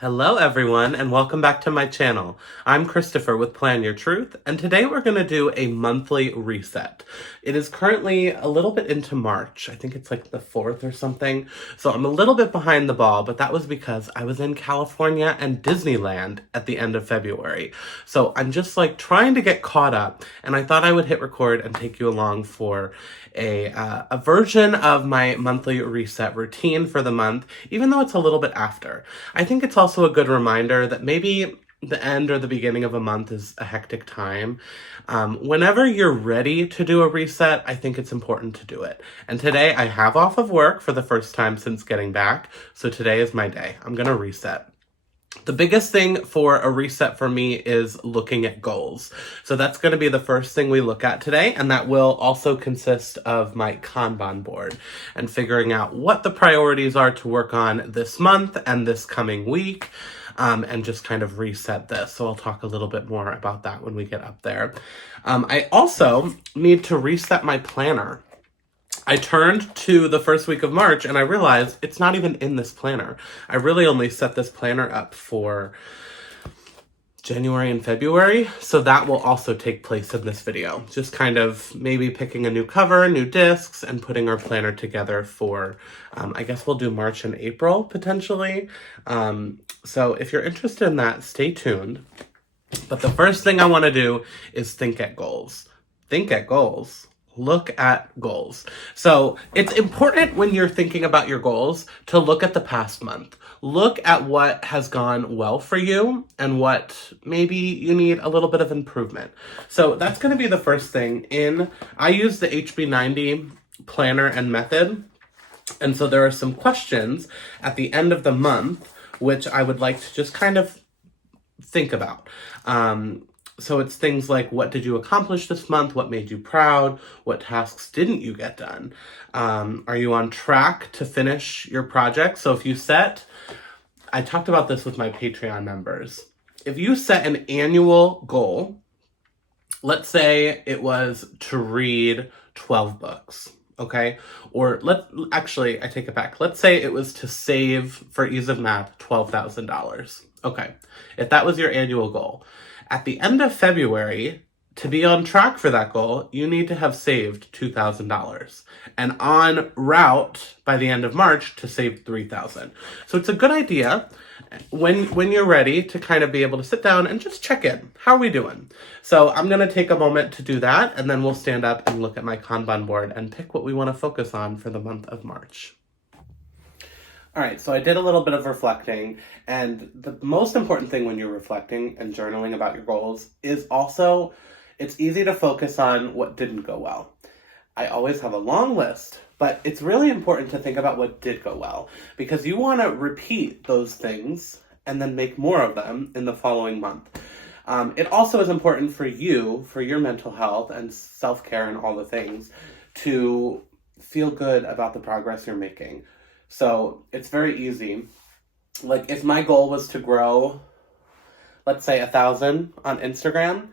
Hello everyone and welcome back to my channel. I'm Christopher with Plan Your Truth, and today we're going to do a monthly reset. It is currently a little bit into March. I think it's like the 4th or something. So I'm a little bit behind the ball, but that was because I was in California and Disneyland at the end of February. So I'm just like trying to get caught up, and I thought I would hit record and take you along for a version of my monthly reset routine for the month, even though it's a little bit after. I think it's also a good reminder that maybe the end or the beginning of a month is a hectic time. Whenever you're ready to do a reset, I think it's important to do it. And today I have off of work for the first time since getting back, so today is my day. I'm gonna reset. The biggest thing for a reset for me is looking at goals. So that's going to be the first thing we look at today, and that will also consist of my Kanban board and figuring out what the priorities are to work on this month and this coming week, and just kind of reset this. So I'll talk a little bit more about that when we get up there. I also need to reset my planner. I turned to the first week of March and I realized it's not even in this planner. I really only set this planner up for January and February, so that will also take place in this video. Just kind of maybe picking a new cover, new discs, and putting our planner together for, I guess we'll do March and April potentially. So if you're interested in that, stay tuned. But the first thing I want to do is think at goals. Think at goals. Look at goals. So it's important when you're thinking about your goals to look at the past month. Look at what has gone well for you and what maybe you need a little bit of improvement. So that's going to be the first thing. I use the HB90 planner and method. And so there are some questions at the end of the month which I would like to just kind of think about. So it's things like, what did you accomplish this month? What made you proud? What tasks didn't you get done? Are you on track to finish your project? So if you I talked about this with my Patreon members. If you set an annual goal, let's say it was to read 12 books, okay? Or I take it back. Let's say it was to save, for ease of math, $12,000. Okay, if that was your annual goal. At the end of February, to be on track for that goal, you need to have saved $2,000 and on route by the end of March to save $3,000. So it's a good idea when you're ready to kind of be able to sit down and just check in. How are we doing? So I'm going to take a moment to do that, and then we'll stand up and look at my Kanban board and pick what we want to focus on for the month of March. All right, so I did a little bit of reflecting, and the most important thing when you're reflecting and journaling about your goals is also, it's easy to focus on what didn't go well. I always have a long list, but it's really important to think about what did go well, because you want to repeat those things and then make more of them in the following month. It also is important for you, for your mental health and self-care and all the things, to feel good about the progress you're making. So it's very easy. Like if my goal was to grow, let's say 1,000 on Instagram,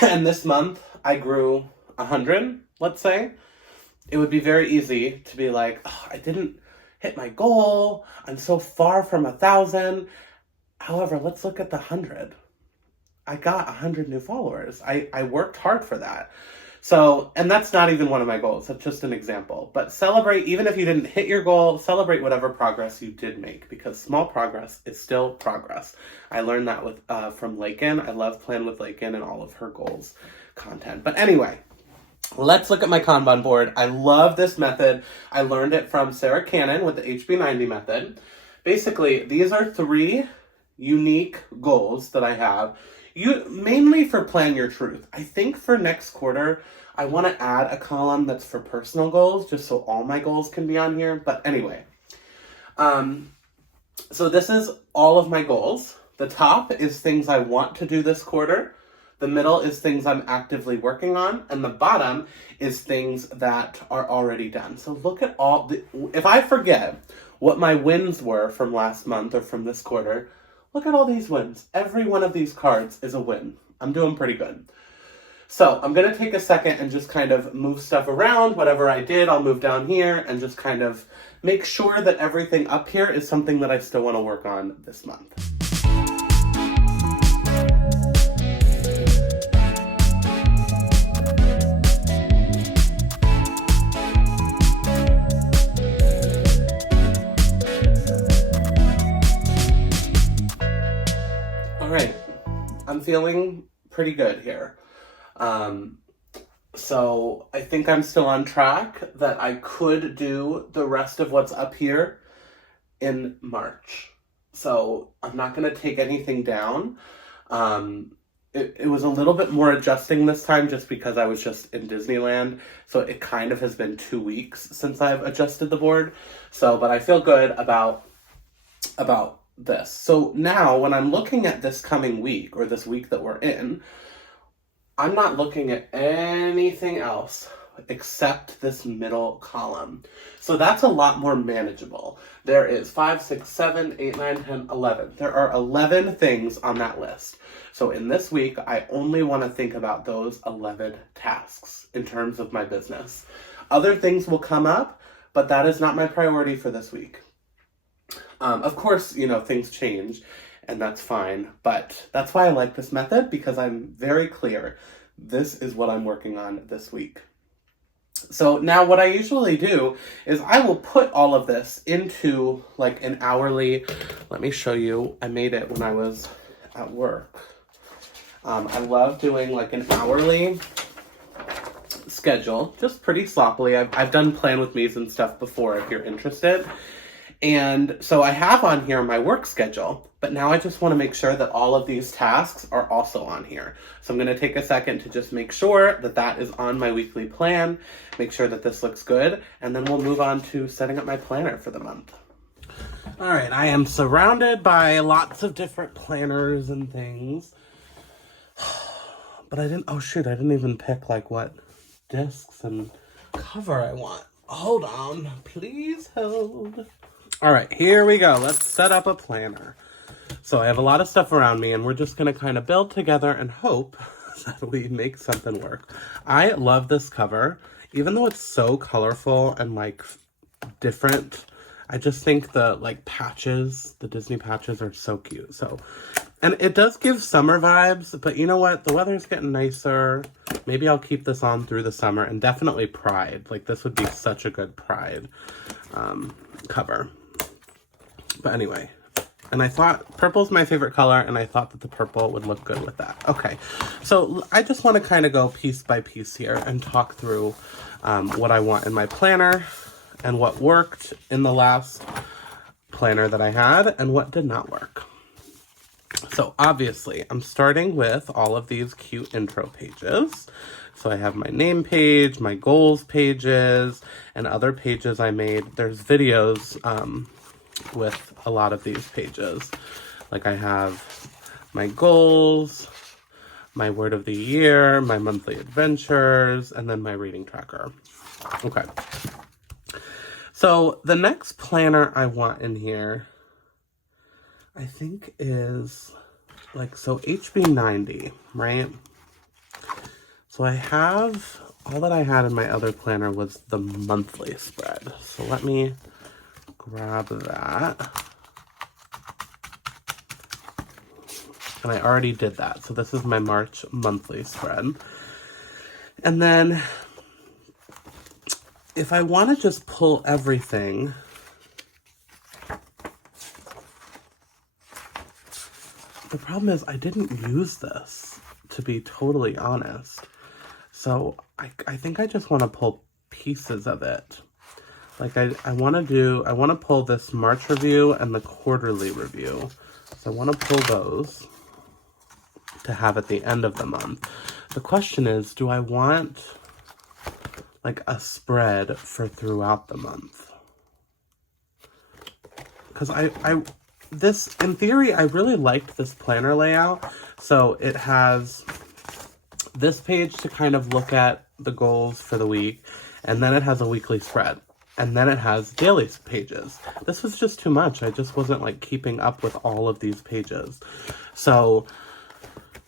and this month I grew 100, let's say, it would be very easy to be like, oh, I didn't hit my goal. I'm so far from 1,000. However, let's look at the 100. I got 100 new followers. I worked hard for that. So, and that's not even one of my goals. That's just an example. But celebrate, even if you didn't hit your goal, celebrate whatever progress you did make, because small progress is still progress. I learned that from Lakin. I love Plan with Lakin and all of her goals content. But anyway, let's look at my Kanban board. I love this method. I learned it from Sarah Cannon with the HB90 method. Basically, these are 3 unique goals that I have. Mainly for Plan Your Truth. I think for next quarter, I want to add a column that's for personal goals, just so all my goals can be on here. But anyway, so this is all of my goals. The top is things I want to do this quarter. The middle is things I'm actively working on. And the bottom is things that are already done. So look at if I forget what my wins were from last month or from this quarter, look at all these wins. Every one of these cards is a win. I'm doing pretty good. So I'm going to take a second and just kind of move stuff around. Whatever I did, I'll move down here and just kind of make sure that everything up here is something that I still want to work on this month. All right, I'm feeling pretty good here. So I think I'm still on track that I could do the rest of what's up here in March. So I'm not going to take anything down. It was a little bit more adjusting this time just because I was just in Disneyland. So it kind of has been 2 weeks since I've adjusted the board. But I feel good about this. So now when I'm looking at this coming week, or this week that we're in, I'm not looking at anything else except this middle column. So that's a lot more manageable. There is 5, 6, 7, 8, 9, 10, 11. There are 11 things on that list. So in this week, I only want to think about those 11 tasks in terms of my business. Other things will come up, but that is not my priority for this week. Of course, things change, and that's fine. But that's why I like this method, because I'm very clear. This is what I'm working on this week. So now what I usually do is I will put all of this into like an hourly, let me show you. I made it when I was at work. I love doing like an hourly schedule, just pretty sloppily. I've done Plan With Me's and stuff before if you're interested. And so I have on here my work schedule, but now I just want to make sure that all of these tasks are also on here. So I'm going to take a second to just make sure that that is on my weekly plan, make sure that this looks good, and then we'll move on to setting up my planner for the month. All right, I am surrounded by lots of different planners and things, but I didn't even pick like what discs and cover I want. Hold on, please hold. All right, here we go. Let's set up a planner. So I have a lot of stuff around me, and we're just going to kind of build together and hope that we make something work. I love this cover. Even though it's so colorful and like different, I just think the like patches, the Disney patches are so cute. And it does give summer vibes, but you know what? The weather's getting nicer. Maybe I'll keep this on through the summer, and definitely Pride. Like this would be such a good Pride cover. But anyway, and I thought purple's my favorite color, and I thought that the purple would look good with that. Okay, so I just want to kind of go piece by piece here and talk through what I want in my planner and what worked in the last planner that I had and what did not work. So obviously, I'm starting with all of these cute intro pages. So I have my name page, my goals pages, and other pages I made. There's videos with a lot of these pages. Like I have my goals, my word of the year, my monthly adventures, and then my reading tracker. Okay. So the next planner I want in here, I think is like, so HB90, right? So I have, all that I had in my other planner was the monthly spread. So let me grab that. And I already did that. So this is my March monthly spread. And then if I want to just pull everything, the problem is I didn't use this, to be totally honest. So I think I just want to pull pieces of it. Like I want to pull this March review and the quarterly review. So I want to pull those to have at the end of the month. The question is, do I want like a spread for throughout the month? Because this, in theory, I really liked this planner layout. So it has this page to kind of look at the goals for the week, and then it has a weekly spread, and then it has daily pages. This was just too much. I just wasn't like keeping up with all of these pages. So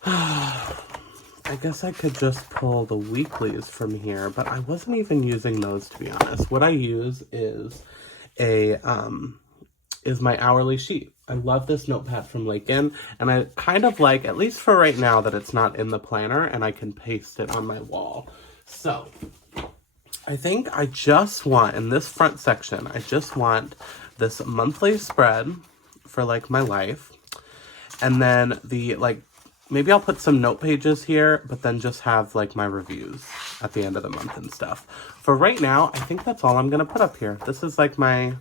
I guess I could just pull the weeklies from here, but I wasn't even using those, to be honest. What I use is is my hourly sheet. I love this notepad from Lakin, and I kind of like, at least for right now, that it's not in the planner and I can paste it on my wall. So I think I just want, in this front section, I just want this monthly spread for like my life. And then the, like, maybe I'll put some note pages here, but then just have like my reviews at the end of the month and stuff. For right now, I think that's all I'm going to put up here. This is like my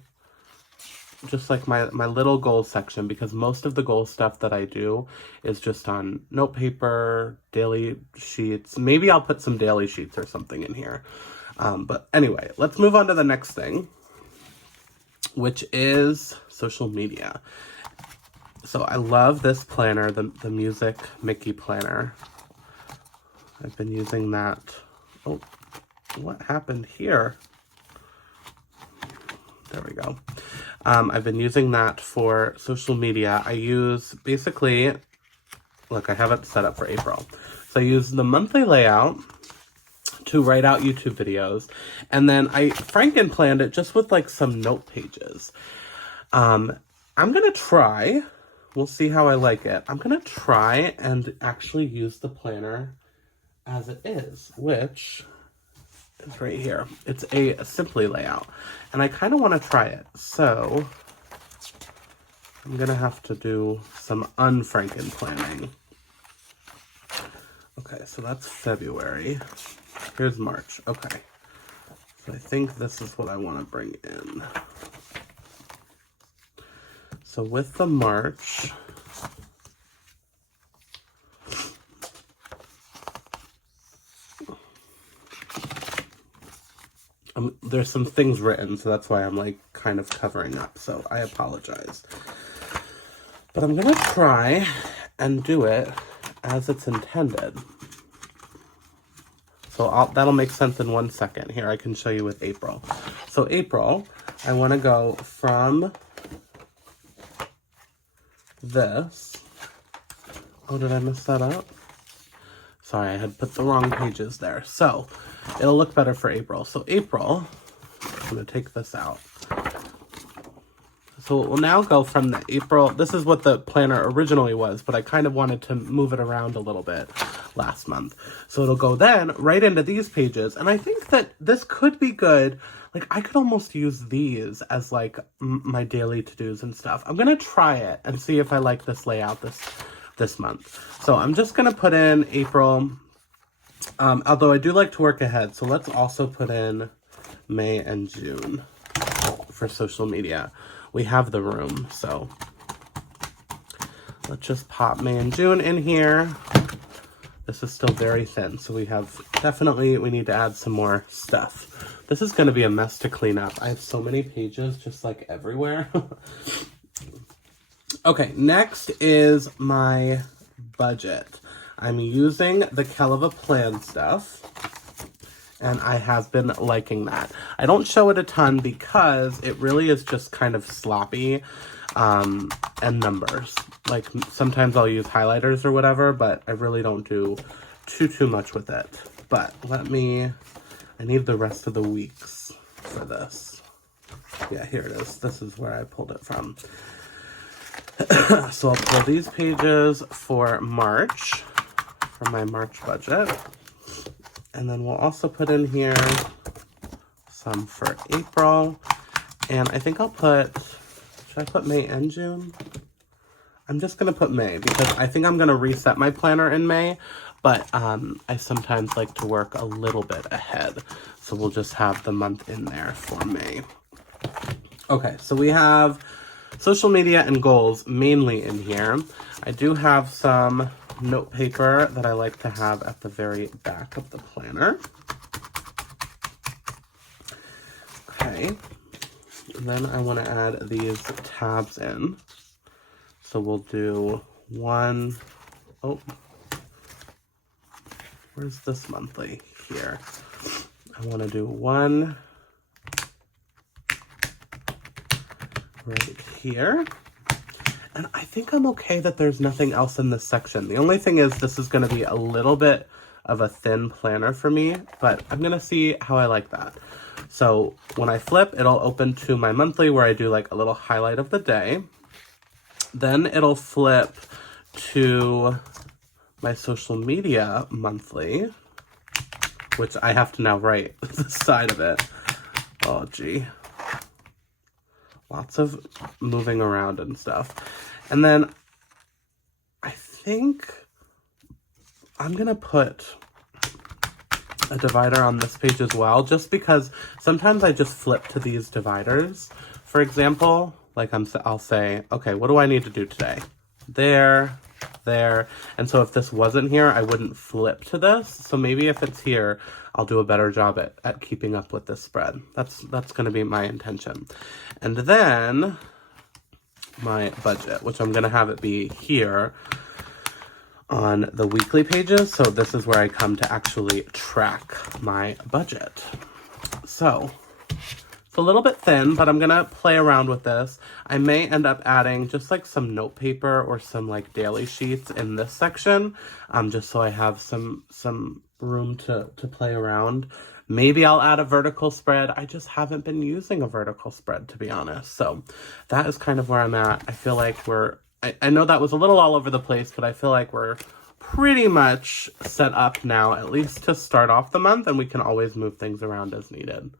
little goals section, because most of the goal stuff that I do is just on note paper, daily sheets. Maybe I'll put some daily sheets or something in here. But anyway, let's move on to the next thing, which is social media. So I love this planner, the Music Mickey planner. I've been using that. Oh, what happened here? There we go. I've been using that for social media. I use, basically, look, I have it set up for April. So I use the monthly layout to write out YouTube videos. And then I Franken-planned it just with like some note pages. I'm going to try, we'll see how I like it. I'm going to try and actually use the planner as it is, which is right here. It's a Simply layout, and I kind of want to try it. So I'm going to have to do some unfranken planning. Okay, so that's February. Here's March. Okay. So I think this is what I want to bring in. So with the March, there's some things written, so that's why I'm like kind of covering up. So I apologize. But I'm going to try and do it as it's intended. So that'll make sense in 1 second. Here, I can show you with April. So April, I want to go from this. Oh, did I mess that up? Sorry, I had put the wrong pages there. So it'll look better for April. So April, I'm going to take this out. So it will now go from the April. This is what the planner originally was, but I kind of wanted to move it around a little bit last month. So it'll go then right into these pages. And I think that this could be good. Like, I could almost use these as like my daily to-dos and stuff. I'm going to try it and see if I like this layout this month. So I'm just going to put in April, although I do like to work ahead. So let's also put in May and June for social media. We have the room, so let's just pop May and June in here. This is still very thin, so we need to add some more stuff. This is going to be a mess to clean up. I have so many pages just like everywhere. Okay, next is my budget. I'm using the Keleva Plan stuff, and I have been liking that. I don't show it a ton because it really is just kind of sloppy and numbers. Like, sometimes I'll use highlighters or whatever, but I really don't do too much with it. But I need the rest of the weeks for this. Yeah, here it is. This is where I pulled it from. So I'll pull these pages for March, for my March budget. And then we'll also put in here some for April. And I think should I put May and June? I'm just going to put May because I think I'm going to reset my planner in May. But I sometimes like to work a little bit ahead. So we'll just have the month in there for May. Okay, so we have social media and goals mainly in here. I do have some note paper that I like to have at the very back of the planner. Okay, and then I want to add these tabs in. So we'll do one, oh, where's this monthly? Here. I want to do one right here. And I think I'm okay that there's nothing else in this section. The only thing is this is going to be a little bit of a thin planner for me, but I'm going to see how I like that. So when I flip, it'll open to my monthly where I do like a little highlight of the day. Then it'll flip to my social media monthly, which I have to now write the side of it. Oh, gee. Lots of moving around and stuff. And then I think I'm going to put a divider on this page as well, just because sometimes I just flip to these dividers. For example, like I'll say, okay, what do I need to do today? There. And so if this wasn't here, I wouldn't flip to this. So maybe if it's here, I'll do a better job at keeping up with this spread. That's going to be my intention. And then my budget, which I'm going to have it be here on the weekly pages. So this is where I come to actually track my budget. So it's a little bit thin, but I'm going to play around with this. I may end up adding just like some note paper or some like daily sheets in this section, just so I have some room to play around. Maybe I'll add a vertical spread. I just haven't been using a vertical spread, to be honest. So that is kind of where I'm at. I feel like I know that was a little all over the place, but I feel like we're pretty much set up now, at least to start off the month, and we can always move things around as needed.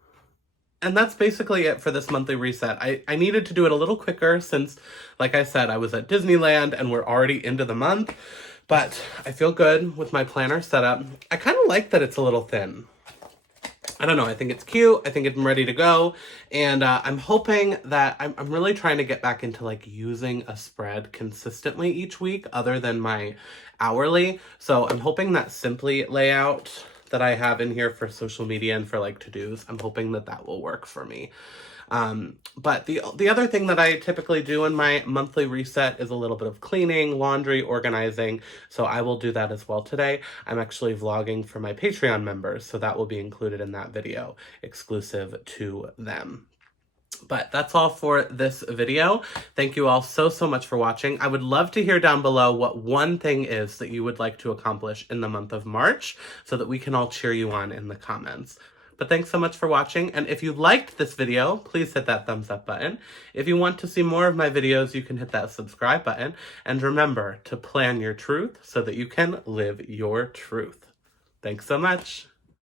And that's basically it for this monthly reset. I needed to do it a little quicker since, like I said, I was at Disneyland and we're already into the month. But I feel good with my planner setup. I kind of like that it's a little thin. I don't know. I think it's cute. I think I'm ready to go. And I'm hoping that I'm really trying to get back into like using a spread consistently each week other than my hourly. So I'm hoping that Simply layout that I have in here for social media and for like to-dos, I'm hoping that will work for me. But the other thing that I typically do in my monthly reset is a little bit of cleaning, laundry, organizing. So I will do that as well today. I'm actually vlogging for my Patreon members, so that will be included in that video, exclusive to them. But that's all for this video. Thank you all so much for watching. I would love to hear down below what one thing is that you would like to accomplish in the month of March so that we can all cheer you on in the comments. But thanks so much for watching, and if you liked this video, please hit that thumbs up button. If you want to see more of my videos, you can hit that subscribe button. And remember to plan your truth so that you can live your truth. Thanks so much.